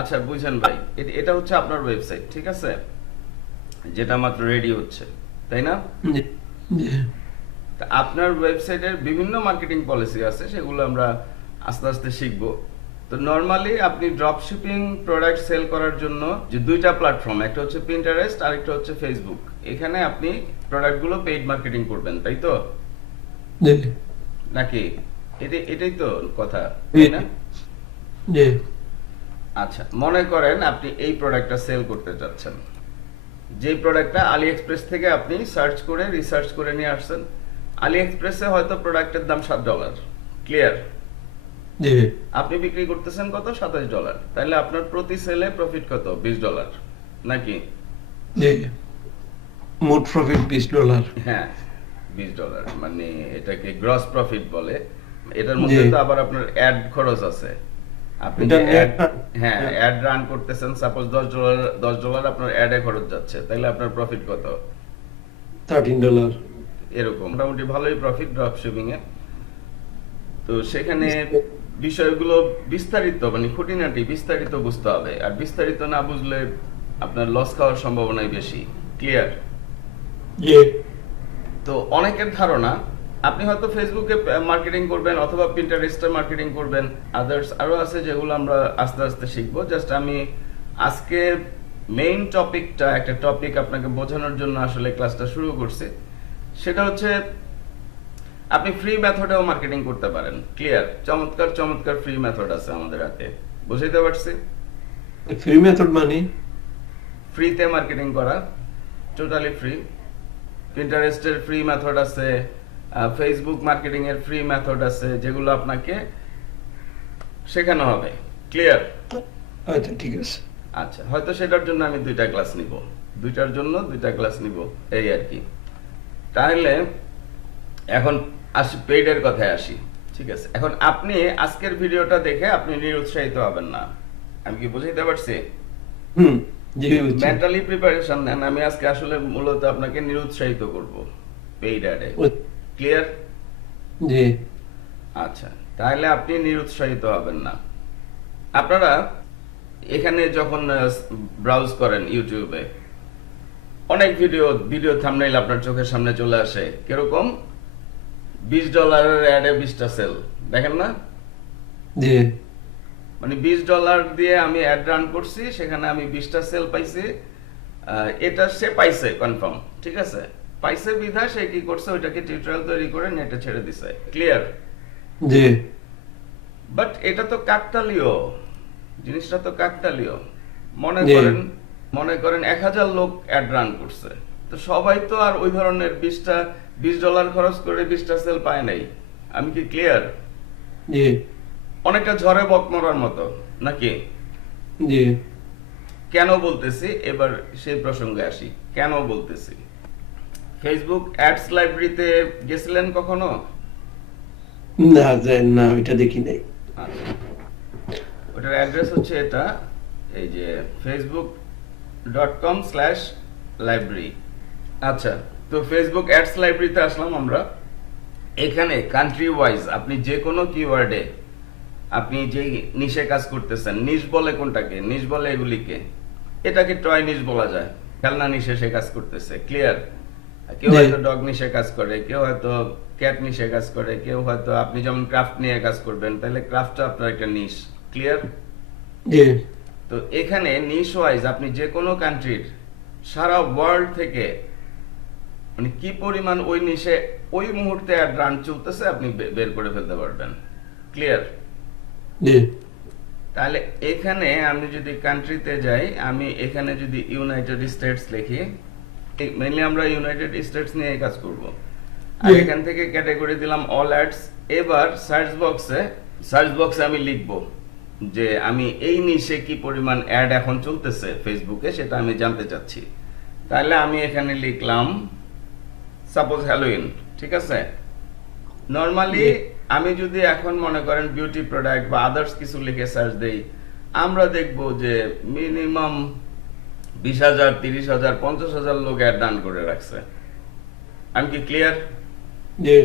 আচ্ছা বুঝেন ভাই এটা হচ্ছে আপনার ওয়েবসাইট ঠিক আছে? যেটা মাত্র রেডি হচ্ছে তাই না? আপনার ওয়েবসাইটের বিভিন্ন মার্কেটিং পলিসি আছে সেগুলো আমরা আস্তে আস্তে শিখব। তো নর্মালি আপনি ড্রপ শিপিং প্রোডাক্ট সেল করার জন্য যে দুইটা প্ল্যাটফর্ম একটা হচ্ছে পিন্টারেস্ট আর একটা হচ্ছে ফেসবুক এখানে আপনি প্রোডাক্টগুলো পেইড মার্কেটিং করবেন তাই তো? নাকি? এটাই এটাই তো কথা তাই না? আচ্ছা মনে করেন আপনি এই প্রোডাক্টটা সেল করতে চাচ্ছেন যে প্রোডাক্টটা আলি এক্সপ্রেস থেকে আপনি সার্চ করে রিসার্চ করে নিয়ে আসছেন আলি এক্সপ্রেসে হয়তো প্রোডাক্টের দাম সাত ডলার ক্লিয়ার আপনি বিক্রি করতেছেন কত? সাতাশ ডলার তাহলে আপনার প্রতি সেলে প্রফিট কত? বিশ ডলার নাকি? মোট প্রফিট বিশ ডলার হ্যাঁ বিশ ডলার মানে এটাকে গ্রস প্রফিট বলে। এটার মধ্যে তো আবার আপনার অ্যাড খরচ আছে। আপনি। হ্যাঁ। অ্যাড রান করতেছেন সাপোজ দশ ডলার দশ ডলার আপনার অ্যাডে খরচ যাচ্ছে তাহলে আপনার প্রফিট কত? থার্টিন ডলার এরকম। মোটামুটি ভালোই প্রফিট এ। তো সেখানে বিষয়গুলো বিস্তারিত মানে খুঁটিনাটি বিস্তারিত বুঝতে হবে। আর বিস্তারিত না বুঝলে আপনার লস খাওয়ার সম্ভাবনাই বেশি। ক্লিয়ার তো অনেকের ধারণা আপনি হয়তো ফেসবুকে মার্কেটিং করবেন অথবা পিন্টারেস্টে মার্কেটিং করবেন। আদার্স আরও আছে যেগুলো আমরা আস্তে আস্তে শিখব। জাস্ট আমি আজকে মেইন টপিকটা একটা টপিক আপনাকে বোঝানোর জন্য আসলে ক্লাসটা শুরু করছি। সেটা হচ্ছে আপনি ফ্রি মেথডেও মার্কেটিং করতে পারেন। ক্লিয়ার চমৎকার চমৎকার ফ্রি মেথড আছে আমাদের হাতে। বুঝাইতে পারছি? ফ্রি মেথড মানে? ফ্রিতে মার্কেটিং করা। টোটালি ফ্রি পিন্টারেস্টের ফ্রি মেথড আছে। ফেসবুক মার্কেটিং এর ফ্রি মেথড আছে যেগুলো আপনাকে শেখানো হবে। ক্লিয়ার আচ্ছা ঠিক আছে। আচ্ছা হয়তো সেটার জন্য আমি দুইটা ক্লাস নিব। দুইটার জন্য দুইটা ক্লাস নিব এই আর কি। তাহলে এখন আসি পেইডের কথায় আসি ঠিক আছে? এখন আপনি আজকের ভিডিওটা দেখে আপনি নিরুৎসাহিত হবেন না। আমি কি বুঝাইতে পারছি? হুম মেন্টালি প্রিপারেশন নেন আমি আজকে আসলে মূলত আপনাকে নিরুৎসাহিত করব পেইড অ্যাডে ক্লিয়ার জি। আচ্ছা তাহলে আপনি নিরুৎসাহিত হবেন না। আপনারা এখানে যখন ব্রাউজ করেন ইউটিউবে অনেক ভিডিও ভিডিও থামনেইল আপনার চোখের সামনে চলে আসে। কীরকম? বিশ ডলারের অ্যাডে বিশটা সেল দেখেন না? জি। মানে বিশ ডলার দিয়ে আমি অ্যাড রান করছি সেখানে আমি বিশটা সেল পাইছি। এটা সে পাইছে কনফার্ম ঠিক আছে? পাইছে বিধা সে কি করছে? ওইটাকে টিউটোরিয়াল তৈরি করে নেটে ছেড়ে দিছে। Clear G. বাট এটা তো কাকতালীয়। জিনিসটা তো কাকতালীয়। মনে করেন মনে করেন এক হাজার লোক অ্যাড রান করছে। তো সবাই তো আর ওই ধরনের বিশটা বিশ ডলার খরচ করে বিশটা সেল পায় নাই। আমি কি ক্লিয়ার জি। অনেকটা ঝড়ে বকমরার মতো নাকি? জি। কেন বলতেছি? এবার সেই প্রসঙ্গে আসি। কেন বলতেছি? ফেসবুক অ্যাডস লাইব্রেরিতে গেছিলেন কখনো? না যায় না ওইটা দেখি নাই। আচ্ছা। ওটার অ্যাড্রেস হচ্ছে এটা এই যে Facebook dot com slash library আচ্ছা তো ফেসবুক অ্যাডস লাইব্রেরিতে আসলাম আমরা। এখানে কান্ট্রি ওয়াইজ আপনি যে কোনো কিওয়ার্ডে আপনি যে নিশে কাজ করতেছেন নিশ বলে কোনটাকে? নিশ বলে এগুলিকে। এটাকে টয় নিশ বলা যায়। খেলনা নিশে সে কাজ করতেছে ক্লিয়ার কেউ হয়তো ডগ নিশে কাজ করে কেউ হয়তো ক্যাট নিশে কাজ করে কেউ হয়তো আপনি যেমন ক্রাফট নিয়ে কাজ করবেন তাহলে ক্রাফটটা আপনার একটা নিশ ক্লিয়ার জি। তো এখানে নিশ ওয়াইজ আপনি যে কোনো কান্ট্রির সারা ওয়ার্ল্ড থেকে মানে কি পরিমাণ ওই নিশে ওই মুহূর্তে অ্যাড রান চলতেছে আপনি বের করে ফেলতে পারবেন ক্লিয়ার জি। তাহলে এখানে আমি যদি কান্ট্রিতে যাই আমি এখানে যদি ইউনাইটেড স্টেটস লিখি মেনলি আমরা ইউনাইটেড স্টেটস নিয়ে কাজ করব। আর এখান থেকে ক্যাটাগরি দিলাম অল অ্যাডস এবার সার্চ বক্সে সার্চ বক্সে আমি লিখব যে আমি এই নিশে কি পরিমাণ অ্যাড এখন চলতেছে ফেসবুকে সেটা আমি জানতে চাচ্ছি। তাহলে আমি এখানে লিখলাম সাপোজ হ্যালোইন ঠিক আছে? নর্মালি আমি যদি এখন মনে করেন বিউটি প্রোডাক্ট বা আদার্স কিছু লিখে সার্চ দেই আমরা দেখব যে মিনিমাম বিশ হাজার তিরিশ হাজার পঞ্চাশ হাজার লোক অ্যাড ডান করে রাখছে। আমি কি ক্লিয়ার জি।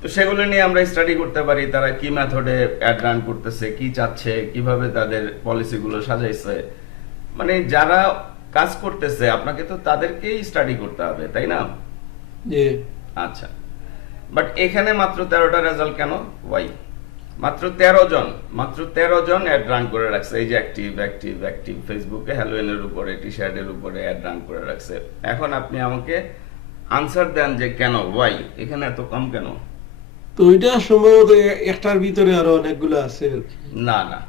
তো সেগুলো নিয়ে আমরা স্টাডি করতে পারি তারা কি মেথডে অ্যাড রান করতেছে কি চাচ্ছে কীভাবে তাদের পলিসিগুলো সাজাইছে। মানে যারা কাজ করতেছে আপনাকে তো তাদেরকেই স্টাডি করতে হবে তাই না? জি। আচ্ছা। বাট এখানে মাত্র তেরোটা রেজাল্ট কেন? ওয়াই মাত্র তেরো জন মাত্র তেরো জন অ্যাড রান করে রাখছে। এই যে অ্যাক্টিভ অ্যাক্টিভ অ্যাক্টিভ ফেসবুকে হ্যালোইনের উপরে টি শার্টের উপরে অ্যাড রান করে রাখছে। এখন আপনি আমাকে আনসার দেন যে কেন ওয়াই এখানে এত কম কেন? তো ওইটা সম্ভবত একটার ভিতরে আরও অনেকগুলো আছে না না।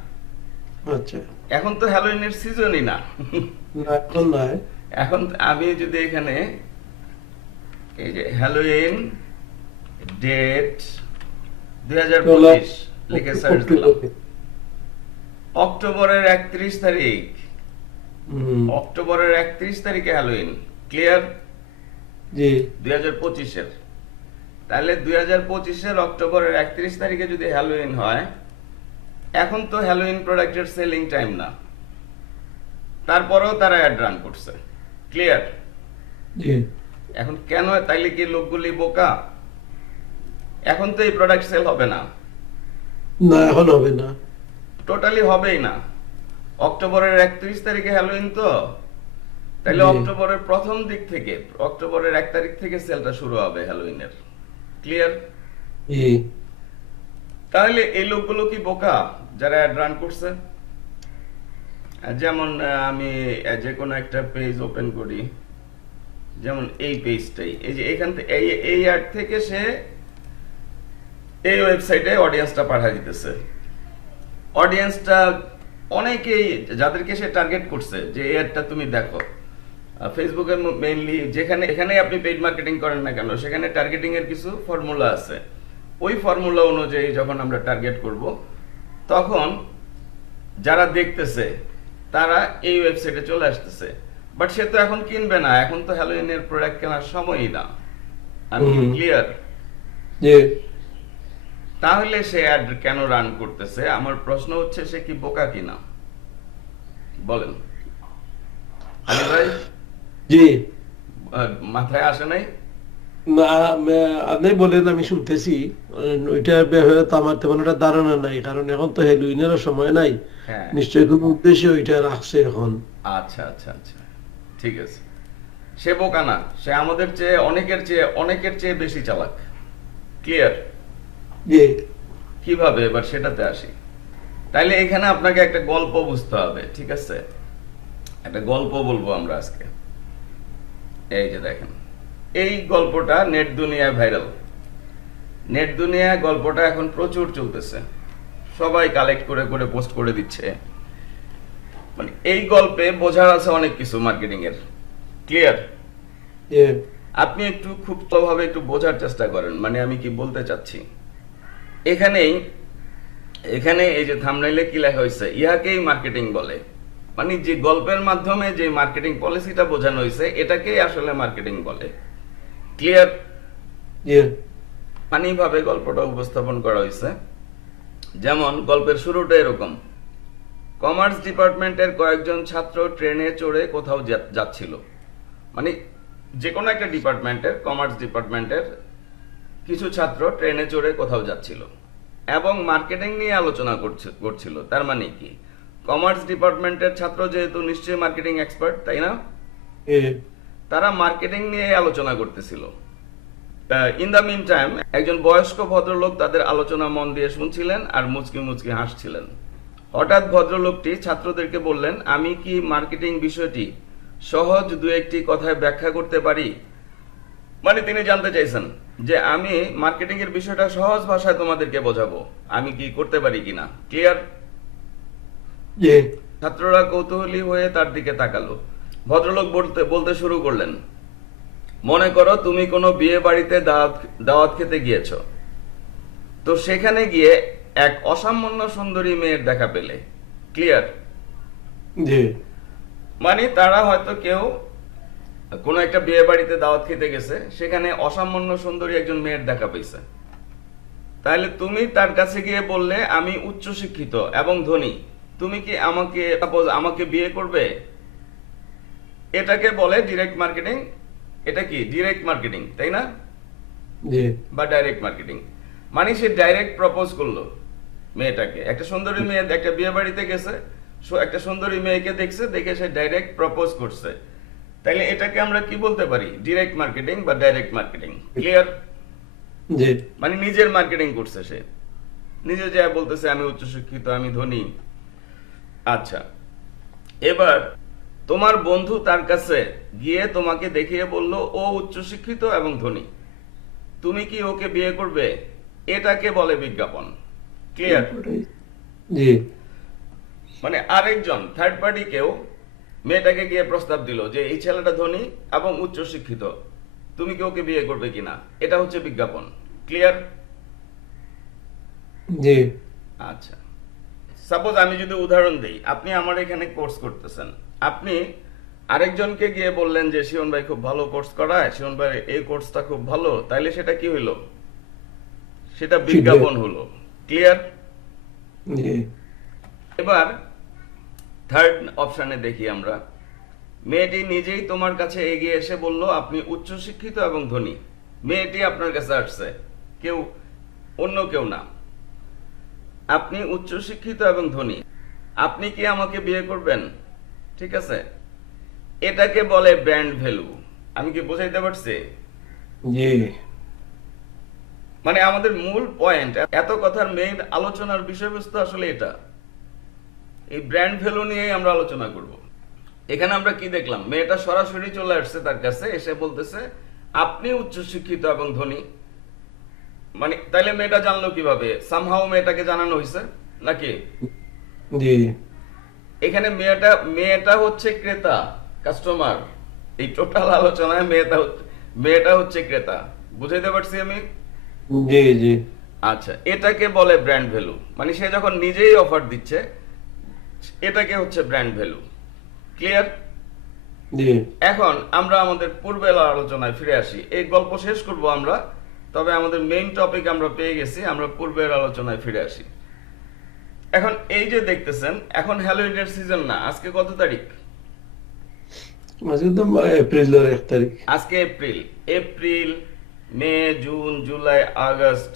আচ্ছা। এখন তো হ্যালোইনের সিজনই না। না এখন নয়। এখন আমি যদি এখানে এই যে হ্যালোইন ডেট দুই হাজার পঁচিশ। লিখে সার্চ দিলাম। অক্টোবরের একত্রিশ তারিখ। অক্টোবরের একত্রিশ তারিখে হ্যালোইন ক্লিয়ার জি। দুই হাজার পঁচিশের। তাহলে দুই হাজার পঁচিশের অক্টোবরের একত্রিশ তারিখে যদি হ্যালোইন হয় এখন তো হ্যালোইন প্রোডাক্টের সেলিং টাইম না। তারপরেও তারা অ্যাড রান করছে। ক্লিয়ার এখন কেন তাইলে কি লোকগুলি বোকা? এখন তো এই প্রোডাক্ট সেল হবে না। না এখন হবে না। টোটালি হবেই না। অক্টোবরের একত্রিশ তারিখে হ্যালোইন তো? তাহলে অক্টোবরের প্রথম দিক থেকে অক্টোবরের এক তারিখ থেকে সেলটা শুরু হবে হ্যালোইনের ক্লিয়ার তাহলে এই লোকগুলো কি বোকা যারা অ্যাড রান করছে? যেমন আমি যে কোনো একটা পেজ ওপেন করি। যেমন এই পেজটাই এই যে এখান থেকে এই অ্যাড থেকে সে এই ওয়েবসাইটে অডিয়েন্সটা পাঠিয়ে দিতেছে। অডিয়েন্সটা অনেকেই যাদেরকে সে টার্গেট করছে যে এই অ্যাডটা তুমি দেখো। ফেসবুকে মেইনলি যেখানে এখানে আপনি পেইড মার্কেটিং করেন না কেন সেখানে টার্গেটিং এর কিছু ফর্মুলা আছে। ওই ফর্মুলা অনুযায়ী যখন আমরা টার্গেট করব তখন যারা দেখতেছে তারা এই ওয়েবসাইটে চলে আসতেছে। বাট সে তো এখন কিনবে না এখন তো হ্যালোইনের প্রোডাক্ট কেনার সময়ই না। আমি ক্লিয়ার তাহলে সে অ্যাড কেন রান করতেছে? আমার প্রশ্ন হচ্ছে সে কি বোকা কিনা? বলেন। আলী ভাই? জি। মাথায় আসে নাই? না আপনি বলেন আমি শুনতেছি। ব্যাপারে তো আমার তেমন একটা ধারণা নাই কারণ এখন তো হেলোইনেরও সময় নাই। হ্যাঁ। নিশ্চয়ই কোনো উদ্দেশ্যে ওইটা রাখছে এখন। আচ্ছা আচ্ছা আচ্ছা। ঠিক আছে। সে বোকা না সে আমাদের চেয়ে অনেকের চেয়ে অনেকের চেয়ে বেশি চালাক। ক্লিয়ার জি। কীভাবে? এবার সেটাতে আসি। তাইলে এখানে আপনাকে একটা গল্প বুঝতে হবে ঠিক আছে? একটা গল্প বলব আমরা আজকে। এই যে দেখেন এই গল্পটা নেট দুনিয়ায় ভাইরাল। নেট দুনিয়ায় গল্পটা এখন প্রচুর চলতেছে। সবাই কালেক্ট করে করে পোস্ট করে দিচ্ছে। মানে এই গল্পে বোঝার আছে অনেক কিছু মার্কেটিং এর। ক্লিয়ার আপনি একটু খুব ভাবে একটু বোঝার চেষ্টা করেন। মানে আমি কি বলতে চাচ্ছি? এখানেই এখানে এই যে থামনাইলে কি লেখা হয়েছে? ইহাকেই মার্কেটিং বলে। মানে যে গল্পের মাধ্যমে যে মার্কেটিং পলিসিটা বোঝানো হয়েছে এটাকেই আসলে মার্কেটিং বলে। ক্লিয়ার জি ফানিভাবে গল্পটা উপস্থাপন করা হয়েছে। যেমন গল্পের শুরুটা এরকম। কমার্স ডিপার্টমেন্টের কয়েকজন ছাত্র ট্রেনে চড়ে কোথাও যাচ্ছিল। মানে যে কোনো একটা ডিপার্টমেন্টের কমার্স ডিপার্টমেন্টের কিছু ছাত্র ট্রেনে চড়ে কোথাও যাচ্ছিল এবং মার্কেটিং নিয়ে আলোচনা করছে- করছিল। তার মানে কি? কমার্স ডিপার্টমেন্টের ছাত্র যেহেতু নিশ্চয়ই মার্কেটিং এক্সপার্ট তাই না? তারা মার্কেটিং নিয়ে আলোচনা করতেছিল। ইন দ্য মিন টাইম একজন বয়স্ক ভদ্রলোক তাদের আলোচনা মন দিয়ে শুনছিলেন আর মুচকি মুচকি হাসছিলেন। হঠাৎ ভদ্রলোকটি ছাত্রদেরকে বললেন আমি কি মার্কেটিং বিষয়টি সহজ দু একটি কথায় ব্যাখ্যা করতে পারি? মানে তিনি জানতে চাইছেন যে আমি মার্কেটিং এর বিষয়টা সহজ ভাষায় তোমাদেরকে বোঝাবো। আমি কি করতে পারি কিনা? ক্লিয়ার ছাত্ররা কৌতূহলী হয়ে তার দিকে তাকালো। ভদ্রলোক বলতে বলতে শুরু করলেন মনে করো তুমি কোনো বিয়ে বাড়িতে দাওয়াত দাওয়াত খেতে গিয়েছো। তো সেখানে গিয়ে এক অসামান্য সুন্দরী মেয়ের দেখা পেলে। ক্লিয়ার জি। মানে তারা হয়তো কেউ কোনো একটা বিয়ে বাড়িতে দাওয়াত খেতে গেছে সেখানে অসামান্য সুন্দরী একজন মেয়ের দেখা পেয়েছে। তাহলে তুমি তার কাছে গিয়ে বললে আমি উচ্চ শিক্ষিত এবং ধনী তুমি কি আমাকে সাপোজ আমাকে বিয়ে করবে? এটাকে বলে ডিরেক্ট মার্কেটিং এটা কি? ডিরেক্ট মার্কেটিং তাই না? বা ডাইরেক্ট মার্কেটিং মানে সে ডাইরেক্ট প্রপোজ করল মেয়েটাকে। একটা সুন্দরী মেয়ে একটা বিয়ে বাড়িতে গেছে একটা সুন্দরী মেয়েকে দেখছে দেখে সে ডাইরেক্ট প্রপোজ করছে। তাইলে এটাকে আমরা কি বলতে পারি? ডিরেক্ট মার্কেটিং বা ডাইরেক্ট মার্কেটিং ক্লিয়ার জি। মানে নিজের মার্কেটিং করছে সে। নিজে যা বলতেছে আমি উচ্চশিক্ষিত আমি ধনী। আচ্ছা। এবার তোমার বন্ধু তার কাছে গিয়ে তোমাকে দেখিয়ে বলল ও উচ্চশিক্ষিত এবং ধনী। তুমি কি ওকে বিয়ে করবে? এটাকে বলে বিজ্ঞাপন। ক্লিয়ার জি। মানে আরেকজন থার্ড পার্টি কেউ মেয়েটাকে গিয়ে প্রস্তাব দিল যে এই ছেলেটা ধনী এবং উচ্চশিক্ষিত তুমি কি ওকে বিয়ে করবে কিনা? এটা হচ্ছে বিজ্ঞাপন। ক্লিয়ার জি। আচ্ছা। সাপোজ আমি যদি উদাহরণ দিই আপনি আমার এখানে কোর্স করতেছেন। আপনি আরেকজনকে গিয়ে বললেন যে শিওন ভাই খুব ভালো কোর্স করায় শিওন ভাই এই কোর্সটা খুব ভালো। তাইলে সেটা কি হইল? সেটা বিজ্ঞাপন হলো ক্লিয়ার এবার থার্ড অপশনে দেখি আমরা। মেয়েটি নিজেই তোমার কাছে এগিয়ে এসে বলল আপনি উচ্চশিক্ষিত এবং ধনী। মেয়েটি আপনার কাছে আসছে। কেউ অন্য কেউ না। আপনি উচ্চশিক্ষিত এবং ধনী। আপনি কি আমাকে বিয়ে করবেন? ঠিক আছে। এটাকে বলে ব্র্যান্ড ভ্যালু। আমি কি বোঝাইতে পারছি? জি। মানে আমাদের মূল পয়েন্ট এত কথার মেইন আলোচনার বিষয়বস্তু আসলে এটা। এই ব্র্যান্ড ভ্যালু নিয়েই আমরা আলোচনা করব। এখানে আমরা কি দেখলাম? মেয়েটা সরাসরি চলে আসছে তার কাছে এসে বলতেছে আপনি উচ্চশিক্ষিত এবং ধনী। মানে তাইলে মেয়েটা জানলো কীভাবে? সামহাও মেয়েটাকে জানানো হয়েছে নাকি? জি এখানে মেয়েটা মেয়েটা হচ্ছে ক্রেতা কাস্টমার এই টোটাল আলোচনায় মেয়েটা মেয়েটা হচ্ছে ক্রেতা। বুঝাইতে পারছি আমি? জি জি। আচ্ছা এটাকে বলে ব্র্যান্ড ভ্যালু মানে সে যখন নিজেই অফার দিচ্ছে এটাকে হচ্ছে ব্র্যান্ড ভ্যালু ক্লিয়ার এখন আমরা আমাদের পূর্বের আলোচনায় ফিরে আসি। এই গল্প শেষ করব আমরা তবে আমাদের মেইন টপিক আমরা পেয়ে গেছি আমরা পূর্বের আলোচনায় ফিরে আসি। এখন এই যে দেখতেছেন এখন হ্যালোইনের সিজন না আজকে কত তারিখ? এপ্রিলের এক তারিখ। আজকে April April May June July August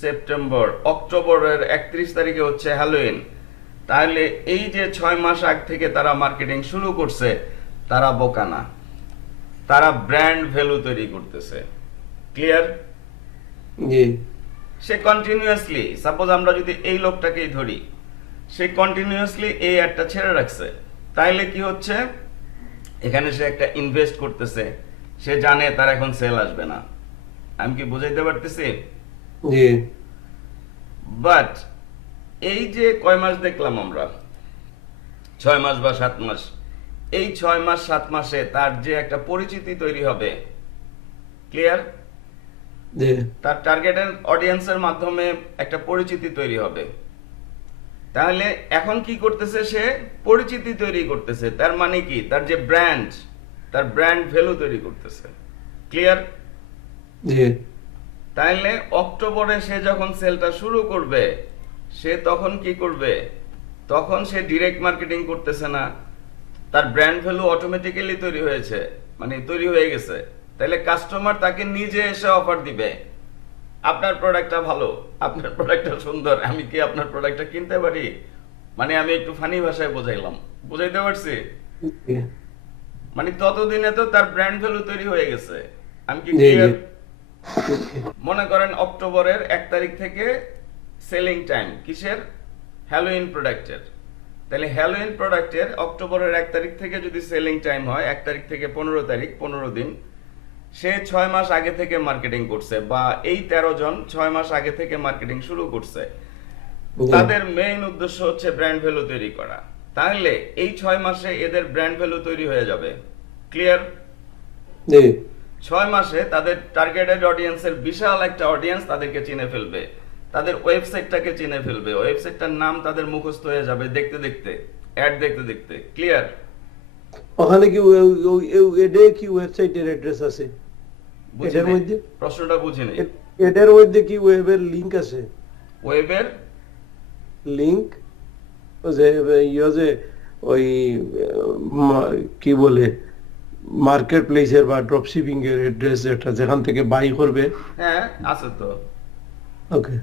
September অক্টোবরের একত্রিশ তারিখে হচ্ছে হ্যালোইন তাহলে এই যে ছয় মাস আগ থেকে তারা মার্কেটিং শুরু করছে তারা বোকা না। তারা ব্র্যান্ড ভ্যালু তৈরি করতেছে। ক্লিয়ার জি। সে কন্টিনিউয়াসলি সাপোজ আমরা যদি এই লোকটাকেই ধরি সে কন্টিনিউয়াসলি এই অ্যাডটা ছেড়ে রাখছে। তাইলে কি হচ্ছে? এখানে সে একটা ইনভেস্ট করতেছে। সে জানে তার এখন সেল আসবে না। আমি কি বুঝাইতে পারতেছি? জি। বাট এই যে কয় মাস দেখলাম আমরা? ছয় মাস বা সাত মাস। এই ছয় মাস সাত মাসে তার যে একটা পরিচিতি তৈরি হবে ক্লিয়ার তার টার্গেটের অডিয়েন্সের মাধ্যমে একটা পরিচিতি তৈরি হবে। তাহলে এখন কি করতেছে সে? পরিচিতি তৈরি করতেছে। তার মানে কি? তার যে ব্র্যান্ড তার ব্র্যান্ড ভ্যালু তৈরি করতেছে। ক্লিয়ার তাহলে অক্টোবরে সে যখন সেলটা শুরু করবে সে তখন কি করবে? তখন সে ডিরেক্ট মার্কেটিং করতেছে না। তার ব্র্যান্ড ভ্যালু অটোমেটিক্যালি তৈরি হয়েছে। মানে তৈরি হয়ে গেছে। তাহলে কাস্টমার তাকে নিজে এসে অফার দিবে। আপনার প্রোডাক্টটা ভালো আপনার প্রোডাক্টটা সুন্দর আমি কি আপনার প্রোডাক্টটা কিনতে পারি? মানে আমি একটু ফানি ভাষায় বোঝাইলাম। বুঝাইতে পারছি? মানে ততদিনে তো তার ব্র্যান্ড ভ্যালু তৈরি হয়ে গেছে। আমি কি মনে করেন অক্টোবরের এক তারিখ থেকে সেলিং টাইম কিসের? হ্যালোইন প্রোডাক্টের তাহলে হ্যালোইন প্রোডাক্টের অক্টোবরের এক তারিখ থেকে যদি সেলিং টাইম হয় এক তারিখ থেকে পনেরো তারিখ পনেরো দিন সে ছয় মাস আগে থেকে মার্কেটিং করছে বা এই তেরো জন ছয় মাস আগে থেকে মার্কেটিং শুরু করছে। তাদের মেইন উদ্দেশ্য হচ্ছে ব্র্যান্ড ভ্যালু তৈরি করা। তাহলে এই ছয় মাসে এদের ব্র্যান্ড ভ্যালু তৈরি হয়ে যাবে। ক্লিয়ার ছয় মাসে তাদের টার্গেটেড অডিয়েন্সের বিশাল একটা অডিয়েন্স তাদেরকে চিনে ফেলবে। তাদের ওয়েবসাইটটাকে চিনে ফেলবে। ওয়েবসাইটটার নাম তাদের মুখস্থ হয়ে যাবে দেখতে দেখতে অ্যাড দেখতে দেখতে। ক্লিয়ার ওখানে কি এডে কি ওয়েবসাইটের অ্যাড্রেস আছে? এটার মধ্যে? প্রশ্নটা বুঝিনি। এটার মধ্যে কি ওয়েবের লিংক আছে? ওয়েবের লিংক যে ইয়ে যে ওই কি বলে মার্কেট প্লেসের বা ড্রপ শিপিং এর অ্যাড্রেস এটা যেখান থেকে বাই করবে। হ্যাঁ আছে তো। ওকে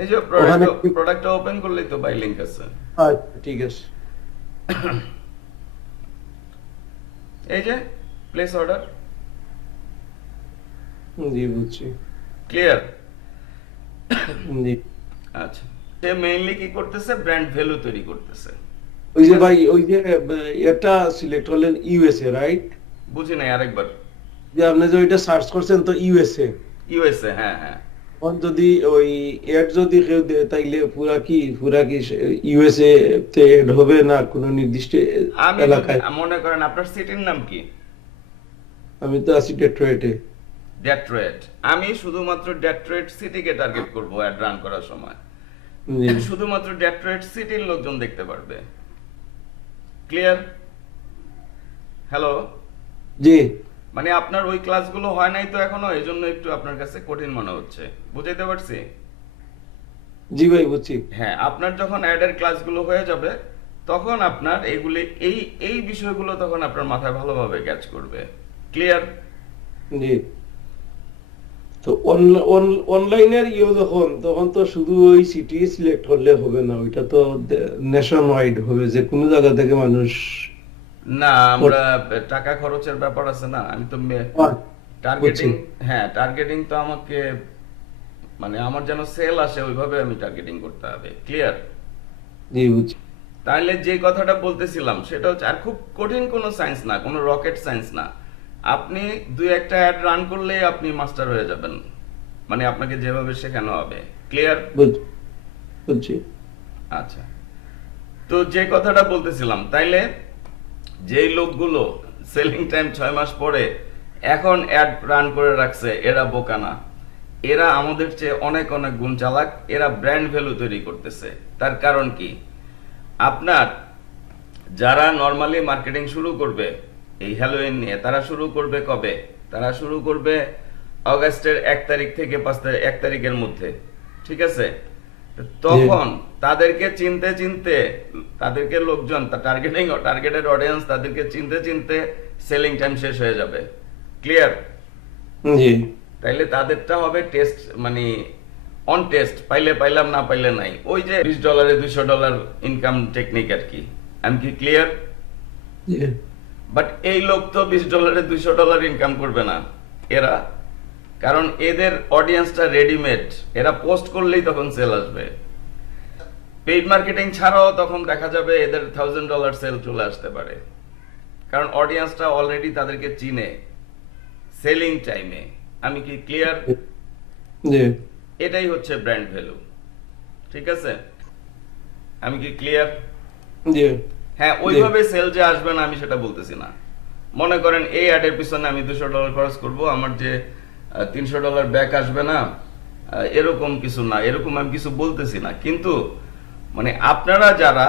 এই যে প্রোডাক্ট প্রোডাক্টটা ওপেন করলেই তো বাই লিংক আছে। আচ্ছা ঠিক আছে। এই যে প্লেস অর্ডার জি বুঝছি। ক্লিয়ার জি। আচ্ছা। সে মেইনলি কি করতেছে? ব্র্যান্ড ভ্যালু তৈরি করতেছে। ওই যে ভাই ওই যে এটা সিলেক্ট করলেন ইউএসএ রাইট বুঝি নাই আরেকবার। যে আপনি যে ওইটা সার্চ করছেন তো ইউএসএ ইউএসএ হ্যাঁ হ্যাঁ। যদি ওই এড যদি কেউ দেয় তাইলে পুরা কি পুরা কি ইউএসএ তে এড হবে না কোনো নির্দিষ্ট এলাকায়? মনে করেন আপনার সিটির নাম কি? আমি তো আছি ডেট্রয়েটে ডেট্রয়েট আমি শুধুমাত্র ডেট্রয়েট সিটিকে টার্গেট করব অ্যাড রান করার সময়। শুধুমাত্র ডেট্রয়েট সিটির লোকজন দেখতে পারবে। ক্লিয়ার হ্যালো জি। মানে আপনার ওই ক্লাসগুলো হয় নাই তো এখনও এই জন্য একটু আপনার কাছে কঠিন মনে হচ্ছে। বুঝাইতে পারছি? জি ভাই বুঝছি। হ্যাঁ আপনার যখন অ্যাডের ক্লাসগুলো হয়ে যাবে তখন আপনার এগুলি এই এই বিষয়গুলো তখন আপনার মাথায় ভালোভাবে ক্যাচ করবে। ক্লিয়ার জি। তো অনলাইনের ইয়ে যখন তখন তো শুধু ওই সিটি সিলেক্ট করলে হবে না ওইটা তো নেশন ওয়াইড হবে যে কোনো জায়গা থেকে মানুষ না আমরা টাকা খরচের ব্যাপার আছে না আমি তো টার্গেটিং হ্যাঁ টার্গেটিং তো আমাকে মানে আমার যেন সেল আসে ওইভাবে আমি টার্গেটিং করতে হবে ক্লিয়ার জি বুঝছি। তাহলে যে কথাটা বলতেছিলাম সেটা হচ্ছে আর খুব কঠিন কোনো সায়েন্স না কোনো রকেট সায়েন্স না। আপনি দুই একটা অ্যাড রান করলেই আপনি মাস্টার হয়ে যাবেন। মানে আপনাকে যেভাবে শেখানো হবে ক্লিয়ার বুঝ- বুঝছি। আচ্ছা। তো যে কথাটা বলতেছিলাম তাইলে যেই লোকগুলো সেলিং টাইম ছয় মাস পরে এখন অ্যাড রান করে রাখছে এরা বোকা না। এরা আমাদের চেয়ে অনেক অনেক গুণ চালাক এরা ব্র্যান্ড ভ্যালু তৈরি করতেছে। তার কারণ কি? আপনার যারা নর্মালি মার্কেটিং শুরু করবে এই হ্যালোইন নিয়ে তারা শুরু করবে কবে? তারা শুরু করবে অগাস্টের এক তারিখ থেকে পাঁচ তারিখ এক তারিখের মধ্যে। ঠিক আছে? তখন তাদেরকে চিনতে চিনতে তাদেরকে লোকজন টার্গেটিং টার্গেটেড অডিয়েন্স তাদেরকে চিনতে চিনতে সেলিং টাইম শেষ হয়ে যাবে। ক্লিয়ার জি। তাইলে তাদেরটা হবে টেস্ট মানে অন টেস্ট পাইলে পাইলাম না পাইলে নাই। ওই যে বিশ ডলারে দুইশো ডলার ইনকাম টেকনিক আর কি। আমি কি ক্লিয়ার জি। বাট এই লোক তো বিশ ডলারে দুইশো ডলার ইনকাম করবে না। এরা? কারণ এদের অডিয়েন্সটা রেডিমেড এরা পোস্ট করলেই তখন সেল আসবে। পেইড মার্কেটিং ছাড়াও তখন দেখা যাবে এদের থাউজেন্ড ডলার সেল চলে আসতে পারে। কারণ অডিয়েন্সটা অলরেডি তাদেরকে চিনে। সেলিং টাইমে আমি কি ক্লিয়ার এটাই হচ্ছে ব্র্যান্ড ভ্যালু ঠিক আছে? আমি কি ক্লিয়ার হ্যাঁ ওইভাবে সেল যে আসবে না আমি সেটা বলতেছি না। মনে করেন এই অ্যাডের পিছনে আমি দুশো ডলার খরচ করব আমার যে তিনশো ডলার ব্যাক আসবে না এরকম কিছু না এরকম আমি কিছু বলতেছি না। কিন্তু মানে আপনারা যারা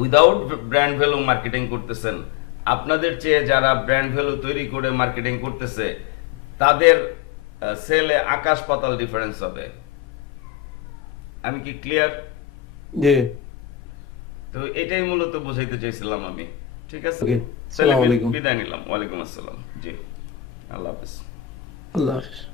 উইদাউট ব্র্যান্ড ভ্যালু মার্কেটিং করতেছেন আপনাদের চেয়ে যারা ব্র্যান্ড ভ্যালু তৈরি করে মার্কেটিং করতেছে তাদের সেলে আকাশ পাতাল ডিফারেন্স হবে। আমি কি ক্লিয়ার জি। তো এটাই মূলত বোঝাইতে চাইছিলাম আমি। ঠিক আছে। বিদায় নিলাম। ওয়ালাইকুম আসসালাম। জি। আল্লাহ হাফেজ। আল্লাহ হাফিজ।